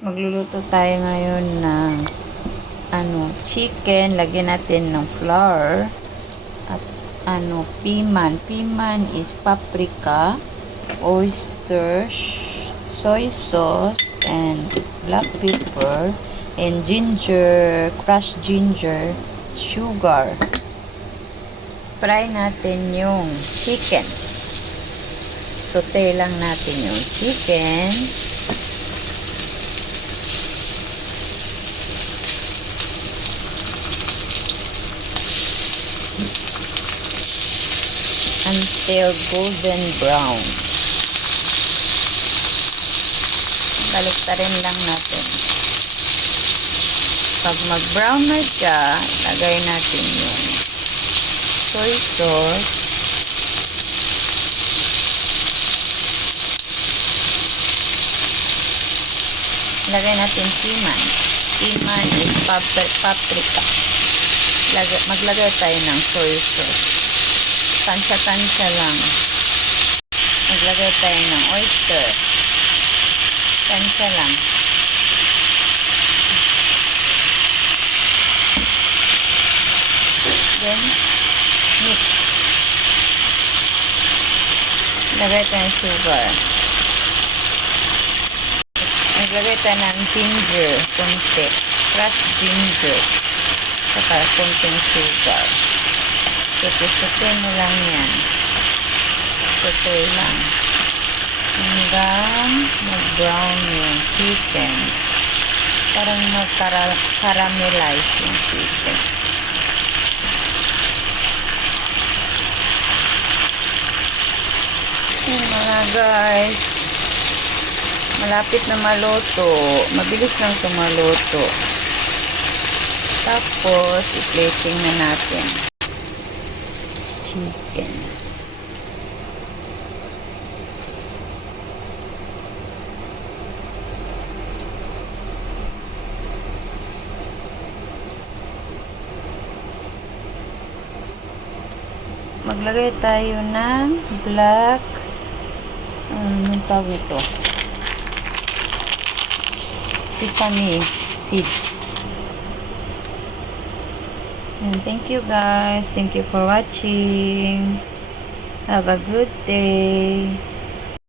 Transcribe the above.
Magluluto tayo ngayon ng chicken. Lagyan natin ng flour at piman. Piman is paprika, oyster, soy sauce, and black pepper, and ginger, crushed ginger, sugar. Fry natin yung chicken. Saute lang natin yung chicken. Until golden brown. Baliktarin lang natin. Pag mag-brown na siya, lagay natin yung soy sauce, lagay natin piman. Piman is paprika. Maglagay tayo ng soy sauce. Tansya-tansya lang. Maglagay tayo ng oyster. Tansya lang. Then, mix. Lagay tayo ng sugar. Maglagay tayo ng ginger. Kunti. Crushed ginger. Saka kunting sugar. Sote mo lang yan. Sote lang. Hanggang mag-brown yung chicken. Parang mag-caramelize yung chicken. Yan mga guys. Malapit na maluto. Mabilis lang ito maluto. Tapos, i-plating na natin. Chicken. Maglagay tayo ng black anong tawag ito? Sesame seed. And thank you guys. Thank you for watching. Have a good day.